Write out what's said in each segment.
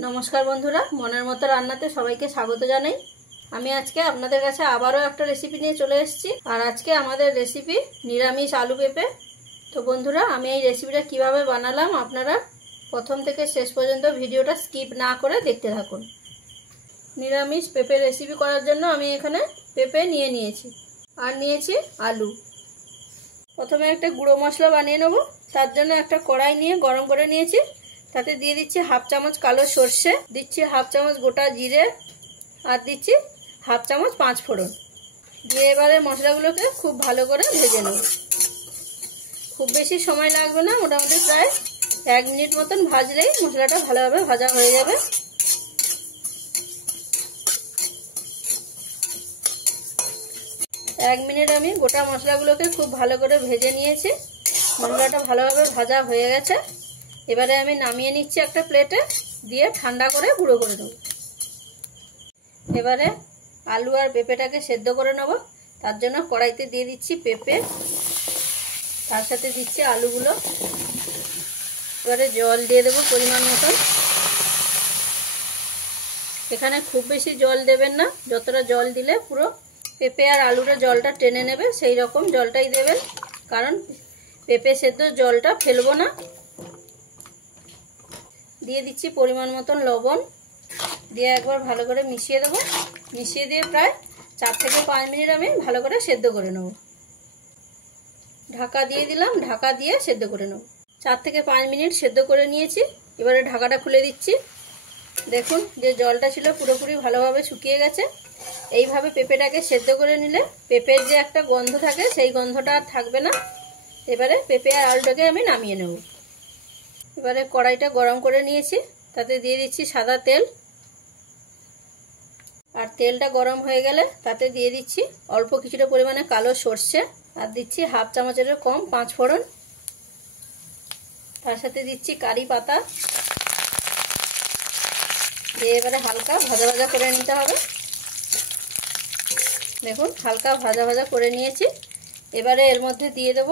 नमस्कार बंधुरा मनेर मतो रान्नाते सबाइके स्वागत जानाई। आमी आजके आपनादेर काछे आबारो एकटा रेसिपि निये चले एसेछि और आजके आमादेर रेसिपि निरामिष आलू पेঁপে। तो बंधुरा आमी एई रेसिपिटा किभाबे बानालाम आपनारा प्रथम थेके शेष पर्यन्त भिडियोटा स्किप ना करे देखते थाकुन। निरामिष पेঁপে रेसिपि करार जन्य आमी एखाने पेঁপে निये नियेछि और नियेछि आलू। प्रथमे एकटा गुঁড়ো मशला बानिये नेब। तार जन्य एकटा कड़ाई निये गरम करे नियेछि। ताते दिए दिচ্ছি हाफ चामच कालो सर्षे, दिচ্ছি हाफ चामच गोटा जिरे और दिচ্ছি हाफ चामच पाँच फोड़न दिए एबारे मशलागुलोके खूब भालो करे भेजे नेब। खूब बेशी समय लागबे ना, मोटामुटी प्राय 1 मिनट मतन भाजलेई मशलाटा भालोभाबे भाजा हये जाबे। एक मिनट आमी गोटा मशलागुलोके खूब भालो करे भेजे नियेछि। मशलाटा भालोभाबे भाजा हये गेछे। एबारे आमी नामिये निচ্ছি একটা प्लेटे दिए ঠান্ডা করে গুঁড়ো করে নেব। এবারে আলু আর পেঁপেটাকে সেদ্ধ করে নেব। তার জন্য কড়াইতে দিয়ে দিচ্ছি পেঁপে, তার সাথে দিচ্ছি আলুগুলো। এবারে জল দিয়ে দেব পরিমাণ মতো। এখানে খুব বেশি জল দেবেন না, যতটা জল দিলে পুরো পেঁপে আর আলুটা জলটা টেনে নেবে সেই রকম জলটাই দেবেন, কারণ পেঁপে সেদ্ধ জলটা ফেলবো না। দিয়ে দিচ্ছি পরিমাণ মতন লবণ, দিয়ে একবার ভালো করে মিশিয়ে দেবো। মিশিয়ে দিয়ে প্রায় 4 থেকে 5 মিনিট আমি ভালো করে সেদ্ধ করে নেব। ঢাকা দিয়ে দিলাম, ঢাকা দিয়ে সেদ্ধ করে নেব। 4 থেকে 5 মিনিট সেদ্ধ করে নিয়েছি। এবারে ঢাকাটা খুলে দিচ্ছি। দেখুন যে জলটা ছিল পুরোপুরি ভালোভাবে শুকিয়ে গেছে। এইভাবে পেঁপেটাকে সেদ্ধ করে নিলে পেঁপের যে একটা গন্ধ থাকে সেই গন্ধটা আর থাকবে না। এবারে পেঁপে আর আলুটাকে আমি নামিয়ে নেব। এবারে কড়াইটা গরম করে নিয়েছি, তাতে দিয়ে দিচ্ছি সাদা তেল। আর তেলটা গরম হয়ে গেলে তাতে দিয়ে দিচ্ছি অল্প কিছুটা পরিমাণে কালো সর্ষে আর দিচ্ছি হাফ চামচেরও কম 5 ফোড়ন। তার সাথে দিচ্ছি কারি পাতা। দিয়ে এবারে হালকা ভাজা ভাজা করে নিতে হবে। দেখুন হালকা ভাজা ভাজা করে নিয়েছি। এবারে এর মধ্যে দিয়ে দেব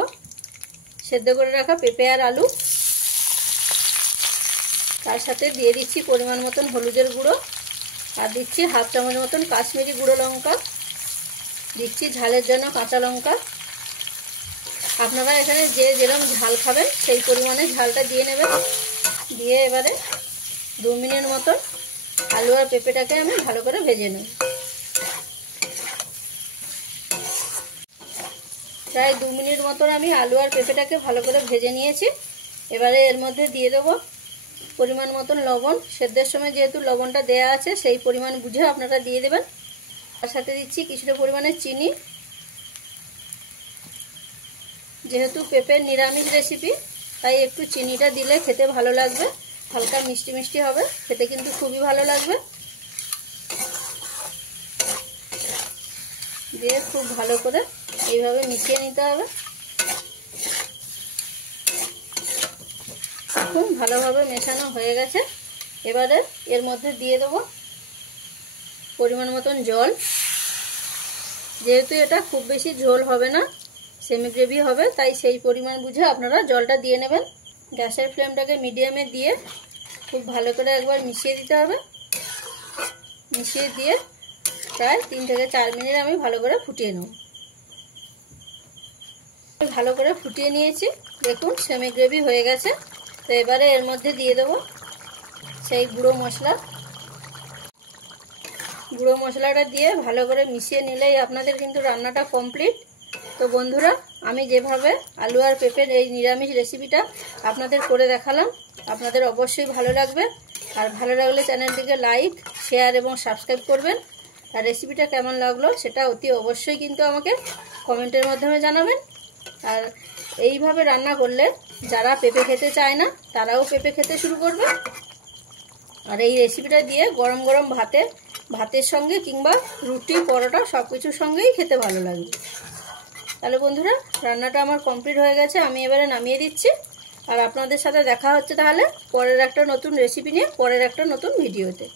সেদ্ধ করে রাখা পেঁপে আর আলু। তার সাথে দিয়ে দিচ্ছি পরিমাণ মতন হলুদের গুঁড়ো আর দিচ্ছি হাফ চামচ মতন কাশ্মীরি গুঁড়ো লঙ্কা, দিচ্ছি ঝালের জন্য কাঁচা লঙ্কা। আপনারা এখানে যে যেরকম ঝাল খাবেন সেই পরিমাণে ঝালটা দিয়ে নেবেন। দিয়ে এবারে 2 মিনিট মতন আলু আর পেঁপেটাকে আমি ভালো করে ভেজে নেব। প্রায় 2 মিনিট মতন আমি আলু আর পেঁপেটাকে ভালো করে ভেজে নিয়েছি। এবারে এর মধ্যে দিয়ে দেবো পরিমাণ মতন লবণ। সেদ্ধের সময় যেহেতু লবণটা দেয়া আছে সেই পরিমাণ বুঝে আপনারা দিয়ে দেবেন। তার সাথে দিচ্ছি কিছুটা পরিমাণে চিনি। যেহেতু পেঁপের নিরামিষ রেসিপি তাই একটু চিনিটা দিলে খেতে ভালো লাগবে, হালকা মিষ্টি মিষ্টি হবে, খেতে কিন্তু খুবই ভালো লাগবে। দিয়ে খুব ভালো করে এইভাবে মিশিয়ে নিতে হবে। খুব ভালোভাবে মেশানো হয়ে গেছে। এবারে এর মধ্যে দিয়ে দেবো পরিমাণ মতন জল। যেহেতু এটা খুব বেশি ঝোল হবে না, সেমি গ্রেভি হবে, তাই সেই পরিমাণ বুঝে আপনারা জলটা দিয়ে নেবেন। গ্যাসের ফ্লেমটাকে মিডিয়ামে দিয়ে খুব ভালো করে একবার মিশিয়ে দিতে হবে। মিশিয়ে দিয়ে প্রায় 3 থেকে 4 মিনিট আমি ভালো করে ফুটিয়ে নেব। ভালো করে ফুটিয়ে নিয়েছি। দেখুন সেমি গ্রেভি হয়ে গেছে। তো এবারে এর মধ্যে দিয়ে দেবো সেই গুঁড়ো মশলা। গুঁড়ো মশলাটা দিয়ে ভালো করে মিশিয়ে নিলেই আপনাদের কিন্তু রান্নাটা কমপ্লিট। তো বন্ধুরা আমি যেভাবে আলু আর পেঁপের এই নিরামিষ রেসিপিটা আপনাদের করে দেখালাম আপনাদের অবশ্যই ভালো লাগবে। আর ভালো লাগলে চ্যানেলটিকে লাইক, শেয়ার এবং সাবস্ক্রাইব করবেন। আর রেসিপিটা কেমন লাগলো সেটা অতি অবশ্যই কিন্তু আমাকে কমেন্টের মাধ্যমে জানাবেন। আর এইভাবে রান্না করলে যারা পেঁপে খেতে চায় না তারাও পেঁপে খেতে শুরু করবে। আর এই রেসিপিটা দিয়ে গরম গরম ভাতের সঙ্গে কিংবা রুটি, পরোটা সব কিছুর সঙ্গেই খেতে ভালো লাগবে। তাহলে বন্ধুরা রান্নাটা আমার কমপ্লিট হয়ে গেছে, আমি এবারে নামিয়ে দিচ্ছি। আর আপনাদের সাথে দেখা হচ্ছে তাহলে পরের একটা নতুন রেসিপি নিয়ে, পরের একটা নতুন ভিডিওতে।